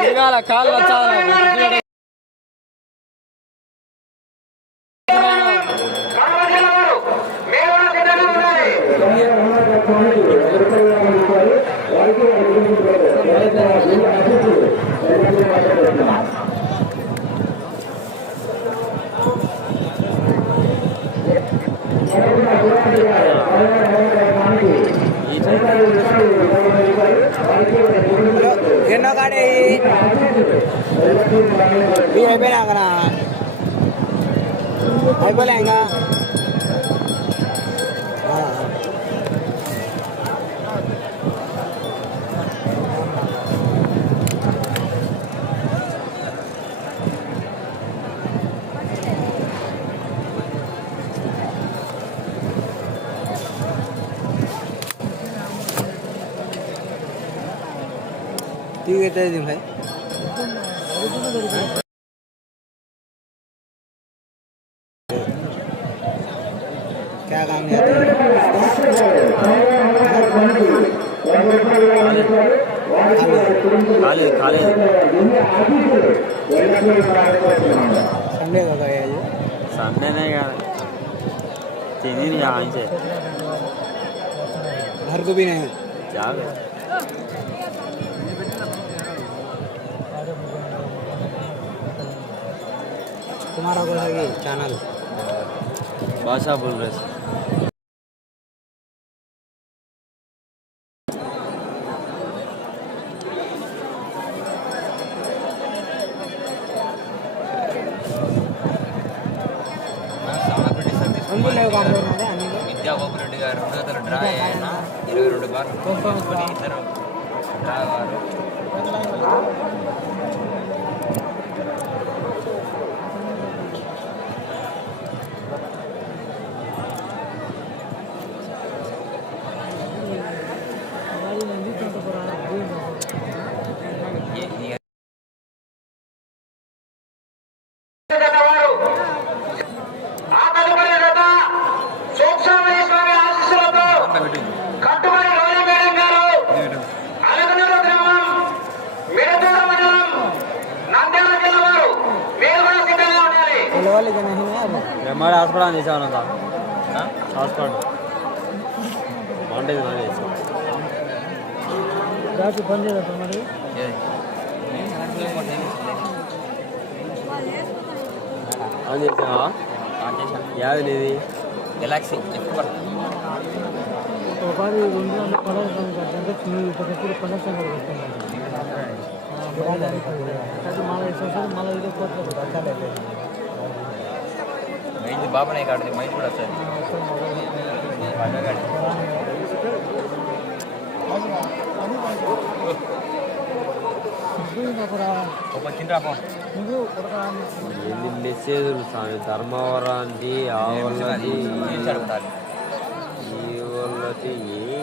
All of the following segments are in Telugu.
తిరగాల కాళ్ళు వచ్చాలి घेता दिन भाई क्या काम जाते काले सामने गया सामने नहीं गया तीन यहाँ से घर को भी नहीं जा गए तुम्हारा को है कि चैनल भाषा बोल रहे ಬಂದಿದೆ ನೋಡಿ ఆన్ చేసావా యాది నీది గెలాక్సీ ఎక్కువ ఒకసారి రెండు వందల పదహారు గంటలకు నువ్వు ఇప్పుడు పదహారు సంగతి మైంది బాబునే కాదు మైంది కూడా వచ్చాయి బాగా ఎన్ని మెసేజ్లు స్వామి ధర్మవరానికి ఆ వాళ్ళది ఈ వాళ్ళది ఏ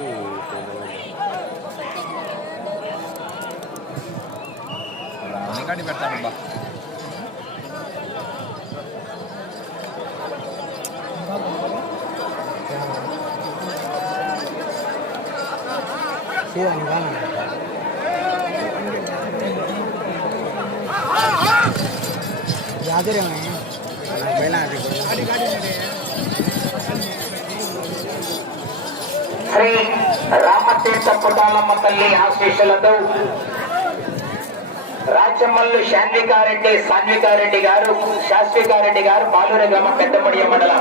పెడతాను బా ಶ್ರೀ ರಾಮತೀರ್ಥ ಪುಟಾಲಮ್ಮ ತಲ್ಲಿ ಆಶೀಸಲದು రాచమల్లు శాన్వికారెడ్డి సాన్వికారెడ్డి గారు శాశ్వికారెడ్డి గారు పాలూరు గ్రామ పెద్దపడియ మండలం.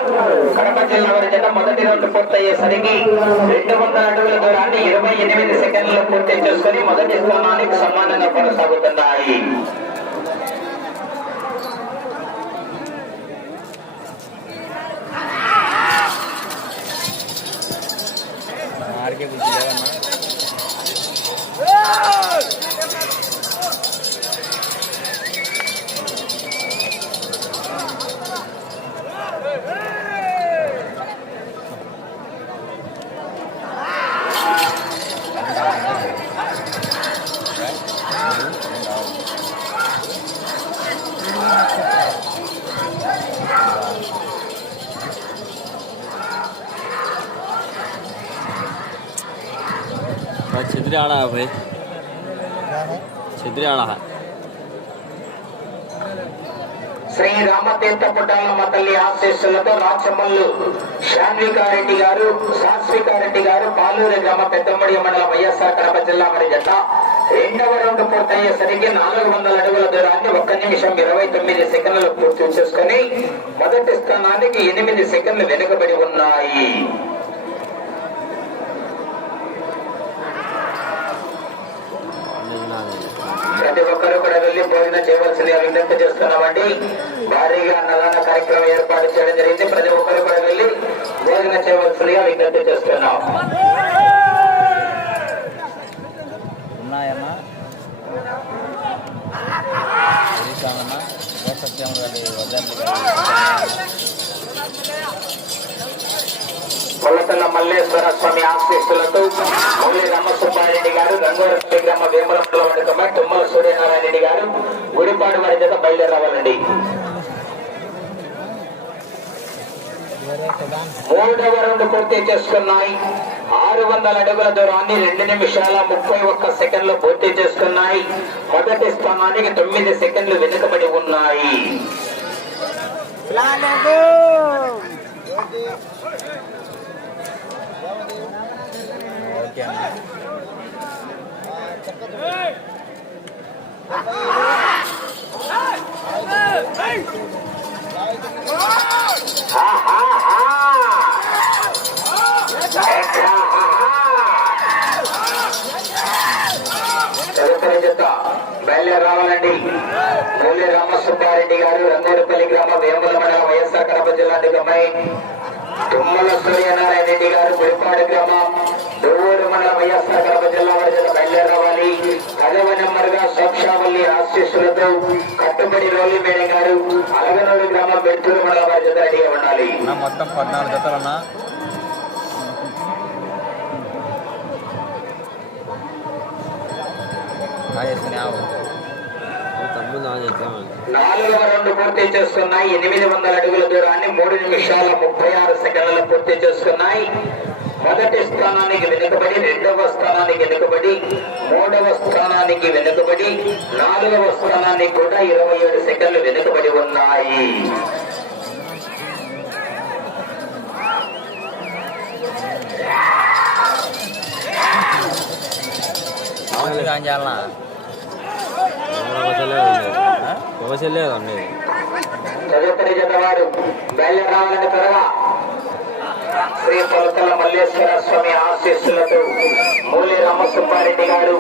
కడప జిల్లా వారి జత మొదటి రౌండ్ పూర్తయ్యేసరికి రెండు వందల అడుగుల దూరాన్ని ఇరవై ఎనిమిది సెకండ్లు పూర్తి చేసుకుని మొదటి స్థానానికి సమానంగా కొనసాగుతున్నాయి. भाई छतरी आड़ा है శ్రీ రామతీర్థ పుట్టాలమ్మ తల్లి ఆశీస్సులతో రాచమల్లు శాన్వికారెడ్డి గారు సాస్వికారెడ్డి గారు పాలూరు గ్రామ పెద్దమడి మండలం వైఎస్ఆర్ కడప జిల్లా మరి జత రెండవ రౌండ్ పూర్తయ్యేసరికి నాలుగు వందల అడుగుల దూరాన్ని ఒక్క నిమిషం ఇరవై తొమ్మిది సెకండ్లు పూర్తి చేసుకుని మొదటి స్థానానికి ఎనిమిది సెకండ్లు వెనుకబడి ఉన్నాయి ప్రతి ఒక్కరు కూడా వెళ్ళి భోజనం చేయవలసిందిగా విజ్ఞప్తి చేస్తున్నామండి. భారీగా అన్నదాన కార్యక్రమం ఏర్పాటు చేయడం జరిగింది. ప్రతి ఒక్కరు కూడా వెళ్ళి భోజనం చేయవలసిందిగా విజ్ఞప్తి చేస్తున్నాం. ఉన్నాయన్నా గారి కొల్లతల్ల మల్లేశ్వర స్వామి ఆశీస్సులతో మౌలి రామసుబ్బారెడ్డి గారు రంగవరపల్లి గ్రామ వేములంలో వడకమ్మ తుమ్మల సూర్యనారాయణ రెడ్డి గారు గుడిపాడు వారి చేత బయలుదేరవాలండి. మూడవ రౌండ్ పూర్తి చేసుకున్నాయి. ఆరు వందల అడుగుల దూరాన్ని రెండు నిమిషాల ముప్పై ఒక్క సెకండ్లు పూర్తి చేసుకున్నాయి. మొదటి స్థానానికి తొమ్మిది సెకండ్లు వెనుకబడి ఉన్నాయి. ఓకే అన్న రావాలండి. రామసుబ్బారెడ్డి గారు రంగూరుపల్లి గ్రామ వేముల మండలం వైఎస్ఆర్ కడప జిల్లా దిగమై తుమ్మల సూర్యనారాయణ రెడ్డి గారు గుడిపాడు గ్రామం. వైఎస్ఆర్ కడప జిల్లా వారి చేత బయలుదేరి రావాలి పదవ నెంబర్గా సోక్షావల్లి ఆశీస్సులతో కట్టుబడి రోలి మేడం గారు అలగనూరు గ్రామం బెడ్తూరు మండలం వారి రెడీగా ఉండాలి. మొత్తం పద్నాలుగు జతలన్నా. నాలుగవ రౌండ్ పూర్తి చేసుకున్నాయి ఎనిమిది వందల అడుగుల దూరాన్ని మూడు నిమిషాల ముప్పై ఆరు సెకండ్లు పూర్తి చేసుకున్నాయి మొదటి స్థానానికి వెనుకబడి రెండవ స్థానానికి వెనుకబడి మూడవ స్థానానికి వెనుకబడి నాలుగవ స్థానానికి కూడా ఇరవై ఏడు సెకండ్లు వెనుకబడి ఉన్నాయి. తదుపరి జతవారు బయలుదేరి రావాలని త్వరగా. శ్రీ పొలకల మల్లేశ్వర స్వామి ఆశీస్సులతో మూలి రామసుబ్బారెడ్డి గారు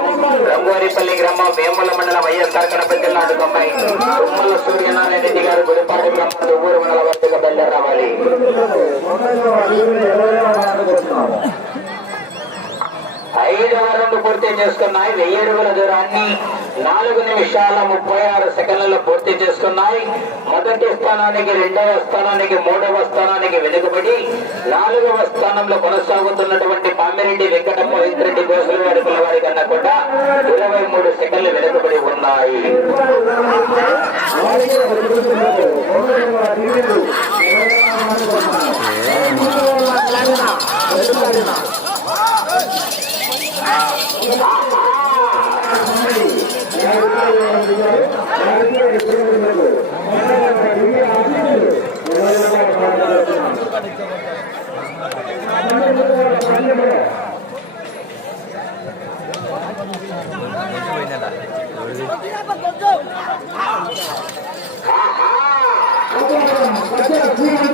రంగోరిపల్లి గ్రామం వేముల మండలం వైఎస్ఆర్ కడప జిల్లా తొంభై తుమ్మల సూర్యనారాయణ రెడ్డి గారు గుడిపాడు గ్రామం దువ్వూరు మండల వర్తిక బయలుదేరి రావాలి ఐదు రౌండ్ పూర్తి చేసుకున్నాయి. వెయ్యి అడుగుల దూరాన్ని నాలుగు నిమిషాల ముప్పై ఆరు సెకండ్లలో పూర్తి చేసుకున్నాయి. మొదటి స్థానానికి రెండవ స్థానానికి మూడవ స్థానానికి వెనుకబడి నాలుగవ స్థానంలో కొనసాగుతున్నటువంటి పామిరెడ్డి వెంకట మోహిత్ రెడ్డి గోసుల వారి కన్నా కూడా ఇరవై మూడు సెకండ్లు వెనుకబడి ఉన్నాయి. పోయిందట అదే ఆయన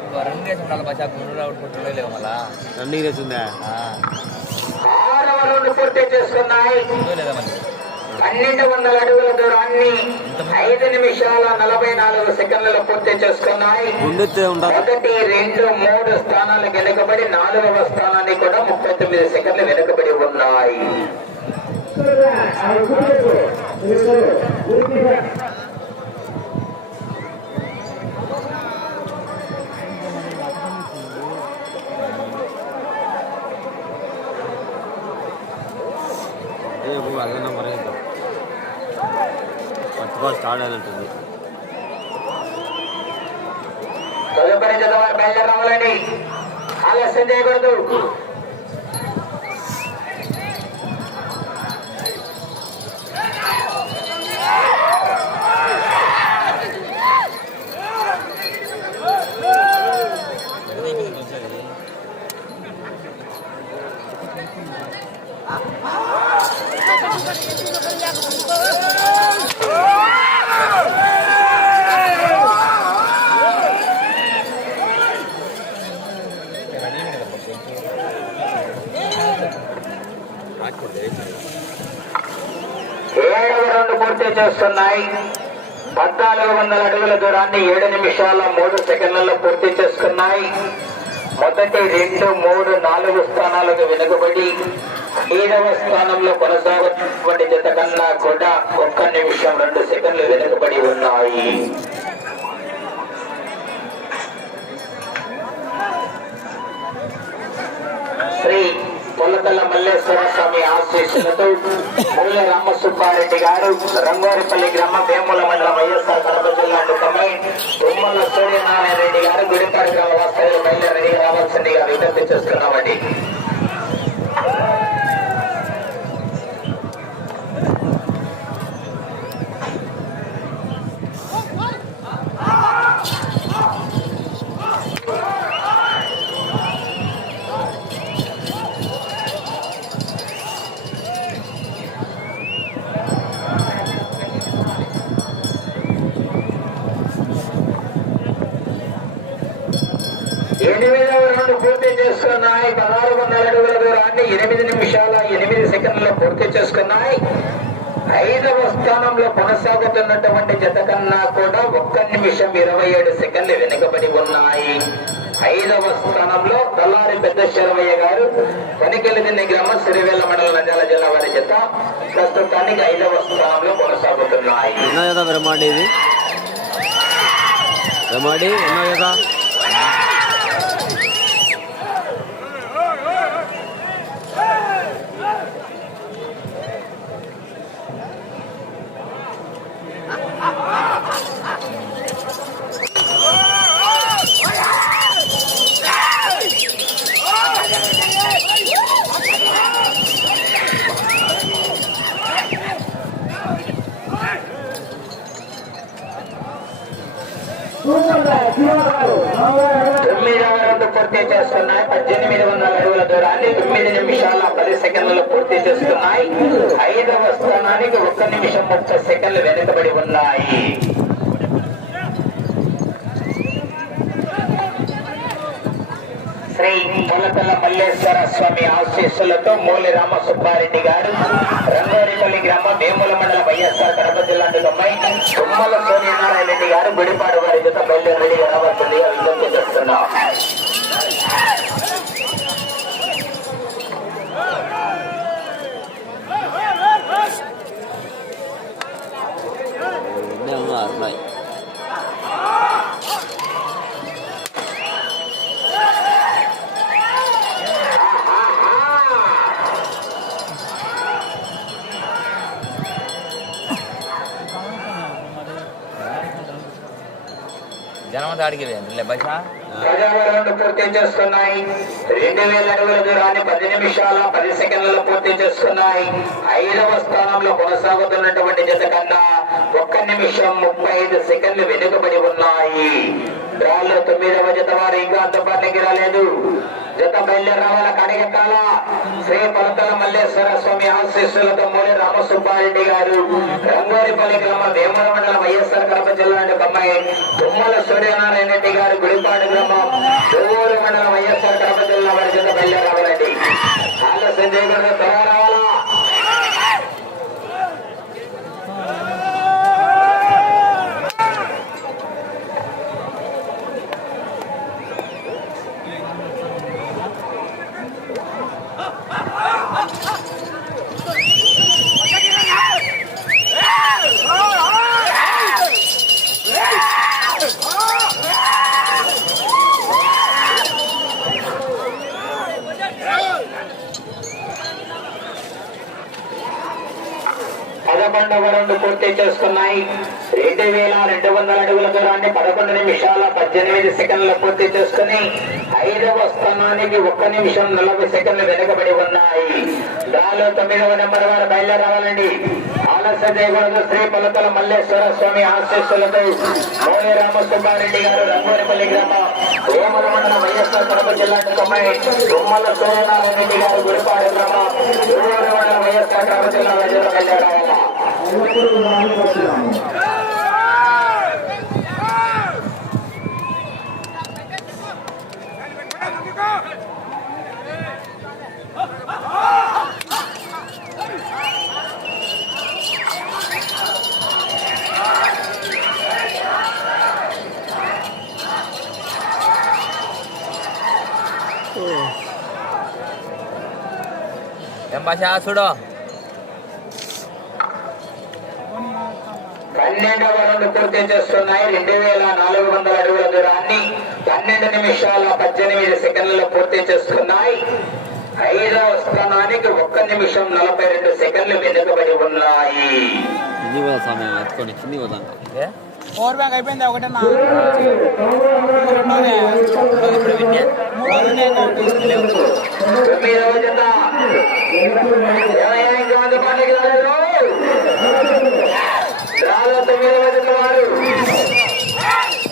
ఉండాలి బస్ లేవు మళ్ళా. రన్నింగ్ రేస్ ఉందా? పూర్తి చేసుకున్నాయి. పన్నెండు వందల అడుగుల దూరాన్ని ఐదు నిమిషాల నలభై నాలుగు సెకండ్లలో పూర్తి చేసుకున్నాయి. మొదటి రెండు మూడు స్థానాలు వెనుకబడి నాలుగవ స్థానాన్ని కూడా ముప్పై తొమ్మిది సెకండ్లు వెనుకబడి ఉన్నాయి. బాల్ స్టార్ట్ అయినట్టుంది. తదుపరి జత వారు బయలుదేరి రావాలండి. ఆలస్యం చేయకూడదు ఏడవ రౌండ్ పూర్తి చేస్తున్నాయి. పద్నాలుగు వందల అడుగుల దూరాన్ని ఏడు నిమిషాల మూడు సెకండ్లలో పూర్తి చేస్తున్నాయి మొదటి రెండు మూడు నాలుగు స్థానాలకు వెనుకబడి ఏడవ స్థానంలో కొనసాగుతున్నటువంటి జత కన్నా కూడా ఒక్క నిమిషం రెండు సెకండ్లు వెనుకబడి ఉన్నాయి. శ్రీ పొలతల మల్లేశ్వర స్వామి ఆశీస్సులతో మూల రామసుబ్బారెడ్డి గారు రంగారిపల్లి గ్రామ వేముల మండలం వైఎస్ఆర్ కడప జిల్లా కమ్మై తుమ్మల సూర్యనారాయణ రెడ్డి గారు గుడి కార్యక్రమ వాస్తవ్యులు బయలుదేరి రావాల్సిందిగా విజ్ఞప్తి చేస్తున్నామండి. స్థానంలో పూర్తి చేసుకున్నాయి. ఐదవ స్థానంలో కొనసాగుతున్నటువంటి జత కన్నా కూడా ఒక్క నిమిషం ఇరవై ఏడు సెకండ్లు వెనుకబడి ఉన్నాయి. ఐదవ స్థానంలో దల్లారి పెద్ద శరవయ్య గారు పనికెళ్ళిన గ్రామం సిరివేల మండల నంద్యాల జిల్లా వారి జత. ప్రస్తుతానికి ఐదవ స్థానంలో కొనసాగుతున్నాయి. మల్లేశ్వర స్వామి ఆశీస్సులతో మూలి రామ సుబ్బారెడ్డి గారు రంగారెడ్డి గ్రామం వేముల మండల వైఎస్ఆర్ కడప జిల్లా అమ్మాయి తుమ్మల సూర్యనారాయణ రెడ్డి గారు గుడిపాడు వారి జత బయలుదేరి రెడీగా రావాల్సిందిగా విజ్ఞప్తి చేస్తున్నాం ఉండే ఉన్నా ఉన్నాయి బైసా. పదవ పూర్తి చేస్తున్నాయి. రెండు వేల అడుగుల దూరాన్ని పది నిమిషాల పది సెకండ్లలో పూర్తి చేస్తున్నాయి. ఐదవ స్థానంలో కొనసాగుతున్నటువంటి జత కన్నా ఒక్క నిమిషం ముప్పై ఐదు సెకండ్లు వెనుకబడి ఉన్నాయి. డ్రాలో తొమ్మిదవ జత వారు ఇంకా అందుబాటులోకి రాలేదు జత బయలుదేరాల రావాల శ్రీ పలకల మల్లేశ్వర స్వామి ఆశీస్సులతో మూలి రామసుబ్బారెడ్డి గారు. రంగోరిపల్లి గ్రామ వేమల మండలం వైఎస్ఆర్ కడప జిల్లా నుండి బొమ్మాయి తుమ్మల సూర్యనారాయణ రెడ్డి గారు గుడిపాడు గ్రామం దువ్వూరు మండలం వైఎస్ఆర్ కడప జిల్లా వారి జత బయలుదేరాలండి రావాలండి. ఆలస్యం చేయకుండా త్వరగా పూర్తి చేసుకున్నాయి. రెండు వేల రెండు వందల అడుగుల దూరాన్ని పదకొండు నిమిషాల పద్దెనిమిది సెకండ్లు పూర్తి చేసుకుని ఐదవ స్థానానికి ఒక్క నిమిషం నలభై సెకండ్లు వెనుకబడి ఉన్నాయి. దానిలో తొమ్మిదవ నెంబర్ వారు బయలుదేరావాలండి. ఆలస్యం చేయకూడదు. శ్రీ పలకల మల్లేశ్వర స్వామి ఆశీస్సులతో మౌని రామసుబ్బారెడ్డి గారు రంగోరిపల్లి గ్రామం వేమల మండలం వైఎస్ఆర్ కడప జిల్లా తొమ్మిది తుమ్మల సూర్యనారాయణ రెడ్డి గారు గుడిపాడు గ్రామం మండలం వైఎస్ఆర్ కడప జిల్లా ప్రజలు బయలుదేరావాలా ఏం భాష చూడు పన్నెండవ రౌండ్ పూర్తి చేస్తున్నాయి. రెండు వేల నాలుగు వందల అడుగుల దూరాన్ని పన్నెండు నిమిషాల పద్దెనిమిది సెకండ్లలో పూర్తి చేస్తున్నాయి. ఐదవ స్థానానికి ఒక్క నిమిషం నలభై రెండు సెకండ్లు వెనుకబడి ఉన్నాయి? పవర్ బ్యాంక్ అయిపోయింది ఒకటన్నా విన్నే తొమ్మిదవ జత వారు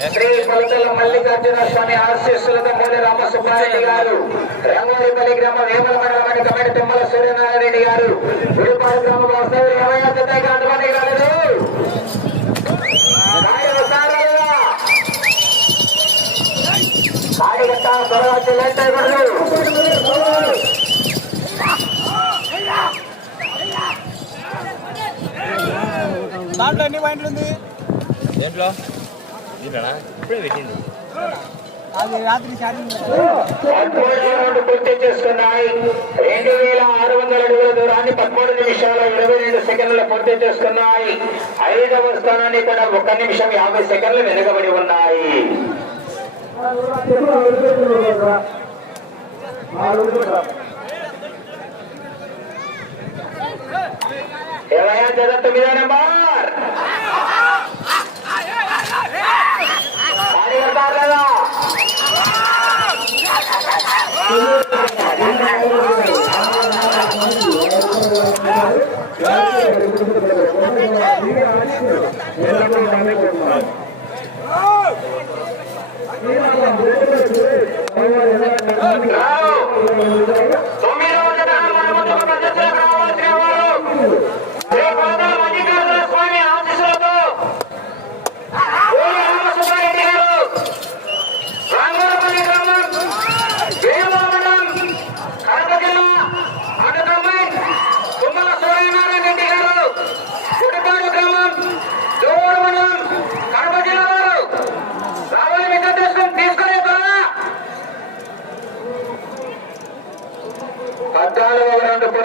శ్రీ పలుతల మల్లికార్జున స్వామి ఆశీస్సులతో మోడి గారు రంగారెడ్డి గ్రామ వేమల మండలం కమిటీ సూర్యనారాయణ రెడ్డి గారు గుడిపాడు గ్రామ వాస్తవ్యులు ఏమయ్యా లేదా? కార్యకర్త త్వరగా లేట్ అయ్యకూడదు దాంట్లో ఎన్ని పాయింట్లు ఉంది? దేంట్లో? దీంట్లోనా ఇప్పుడే పెట్టింది. అది రాత్రి ఛార్జింగ్ పదమూడు రౌండ్ పూర్తి చేసుకున్నాయి రెండు వేల ఆరు వందల అడుగుల దూరాన్ని పదమూడు నిమిషాల ఇరవై రెండు సెకండ్లు పూర్తి చేసుకున్నాయి ఐదవ స్థానాన్ని కూడా ఒక్క నిమిషం యాభై సెకండ్లు వెనుకబడి ఉన్నాయి ఏమయ్యా எல்லாமே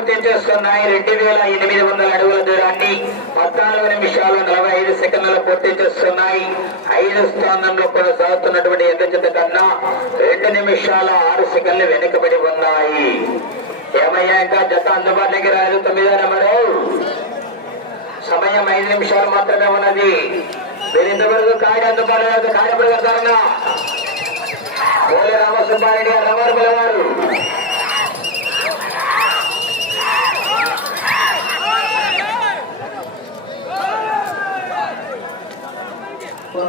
రౌండ్ రెండు వేల ఎనిమిది వందల అడుగుల దూరాన్ని పద్నాలుగు నిమిషాలు నలభై ఐదు సెకండ్లు పూర్తి చేస్తున్నాయి. ఐదు స్థానంలో కొనసాగుతున్నటువంటి ఎద్ద జత కన్నా రెండు నిమిషాల ఆరు సెకండ్లు వెనుకబడి ఉన్నాయి. ఏమయ్యా ఇంకా జత అందుబాటులోకి రాలేదు. తొమ్మిదో నెంబరు. సమయం ఐదు నిమిషాలు మాత్రమే ఉన్నది. మీరు ఇంతవరకు కాడి అందుబాటులో కాడి ప్రకారంగా రామసుబ్బారెడ్డి గారు రవారు పిల్లవారు ఏమయ్యా? తొమ్మిదో నెంబర్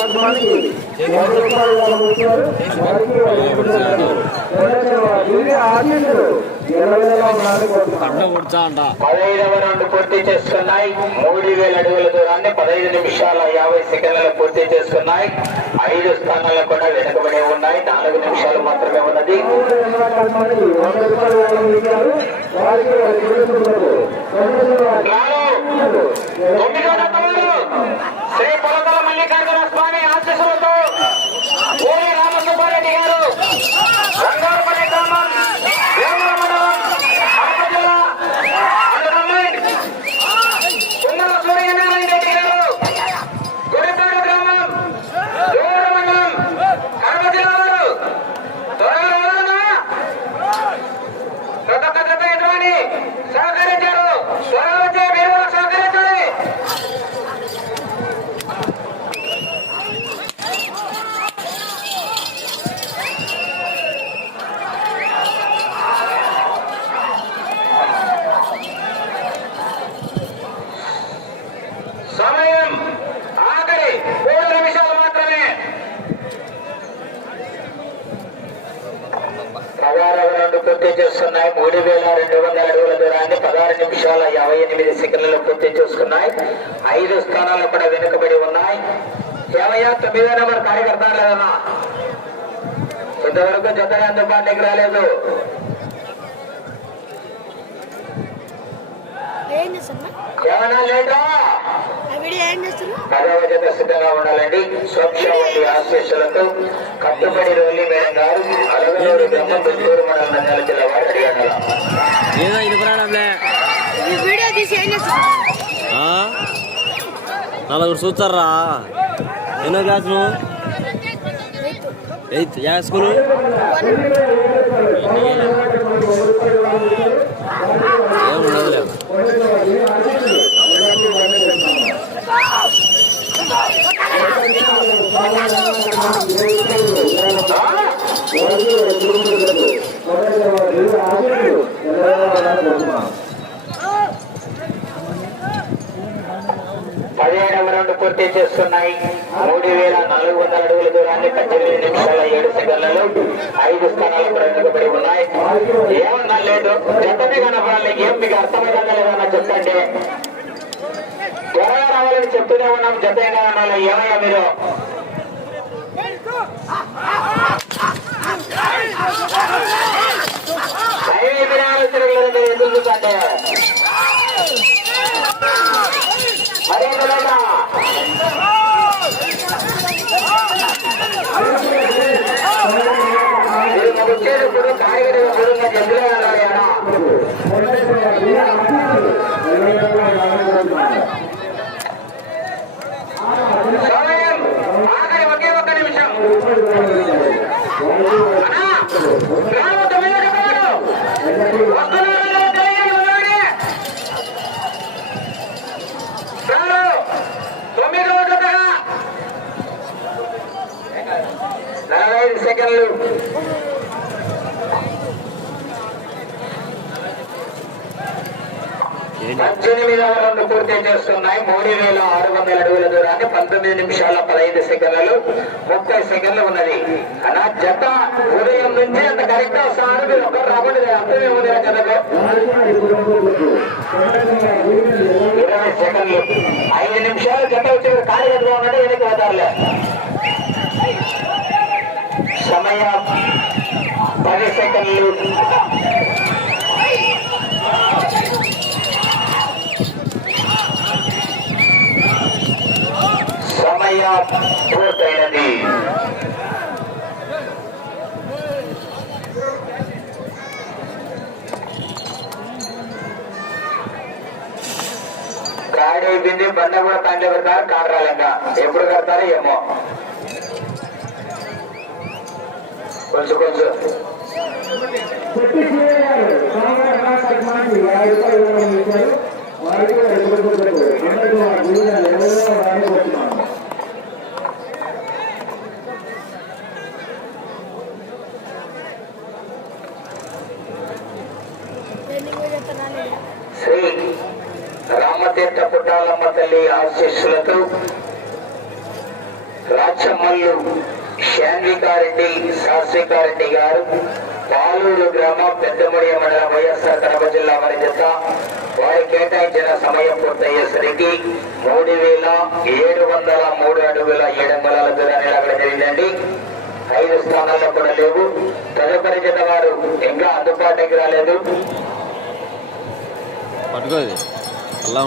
పదహైదవ రౌండ్ పూర్తి చేసుకున్నాయి మూడు వేల అడుగుల దూరాన్ని పదహైదు నిమిషాల యాభై సెకండ్లలో పూర్తి చేసుకున్నాయి ఐదు స్థానాలు కూడా వెనుకబడి ఉన్నాయి. నాలుగు నిమిషాలు మాత్రమే ఉన్నది. శ్రీ పొలకల మల్లికార్జున స్వామి రామసుబ్బారెడ్డి గారు. రంగారపల్లి గ్రామం వేముల మండలం చేస్తున్నాయి మూడు వేల రెండు వందల అడుగుల దూరాన్ని పదహారు నిమిషాల యాభై ఎనిమిది సెకండ్లలో పూర్తి చేసుకున్నాయి ఐదు స్థానాలు కూడా వెనుకబడి ఉన్నాయి ఏమయ్యా తొమ్మిదో నెంబర్ కార్యకర్త లేదన్నా ఇంతవరకు జత అందుబాటులోకి రాలేదు పదవ జత సిద్ధంగా ఉండాలండి. ఆశీస్సులతో కట్టుబడి రోలి మేడం గారు అలగలూరు గ్రామం గుంటూరు మండలం నంద్యాల జిల్లా వారి హర్యానా ఏదో ఇది ప్రాణంలే. ఈ వీడియో తీసి ఏం చేస్తున్నా? ఆ? నలుగురు చూస్తారా? ఎన్నో క్లాస్ నువ్వు? ఎయిత్ యా స్కూలు ఏం పదిహేడవ రౌండ్ పూర్తి చేస్తున్నాయి మూడు వేల నాలుగు వందల అడుగుల దూరాన్ని పద్దెనిమిది నిమిషాల ఏడు సెకండ్లలో ఐదు స్థానాలు వెనుకబడి ఉన్నాయి. ఏమన్నా లేదు. జతనే కనపడాలి. ఏం మీకు అర్థమైందా లేదన్నా చెప్పండి. త్వరగా రావాలని చెప్తూనే ఉన్నాం. జత కావాలి ఏమయ్యా మీరు? ఐదు విరాలు తిరగలేదు ఎందుకు చూసండి మీరు వచ్చేటప్పుడు కాయగడ దూరంగా జగ్గులో వెళ్ళాలి ముప్పై సెకండ్లు ఉన్నది అలా జత ఉదయం నుంచి అంత కరెక్ట్ వస్తున్నారు మీరు ఒక్కరు రాబడి అర్థమే ఉంది ఆ జతకు ఇరవై సెకండ్లు ఐదు నిమిషాలు జత వచ్చి కార్యకర్తగా ఉన్నట్టు వెనక్కి వదారులే సమయం పది సెకండ్లు సమయం పూర్తయినది గాడి అయిపోయింది బండ కూడా తండ్రి పెడతారు కాడరాలంగా ఎప్పుడు కడతారో ఏమో కొంచెం కొంచెం దేనికి పోయి చెప్తున్నా శ్రీ రామతీర్థ పుట్టాలమ్మ తల్లి ఆశీస్సులతో రాచమల్లు శాన్వికారెడ్డి శాస్త్రికారెడ్డి గారు పాలూరు గ్రామం పెద్దమడియ మండలం వైఎస్ఆర్ కడప జిల్లా వారి జత వారి కేటాయించిన సమయం పూర్తయ్యేసరికి మూడు వేల ఏడు వందల మూడు అడుగుల ఏడు అంగుళాల దూరాన్ని అక్కడ జరిగిందండి. ఐదు స్థానాల్లో కూడా లేవు. తదుపరి జత వారు ఇంకా అందుబాటులోకి రాలేదు. అలా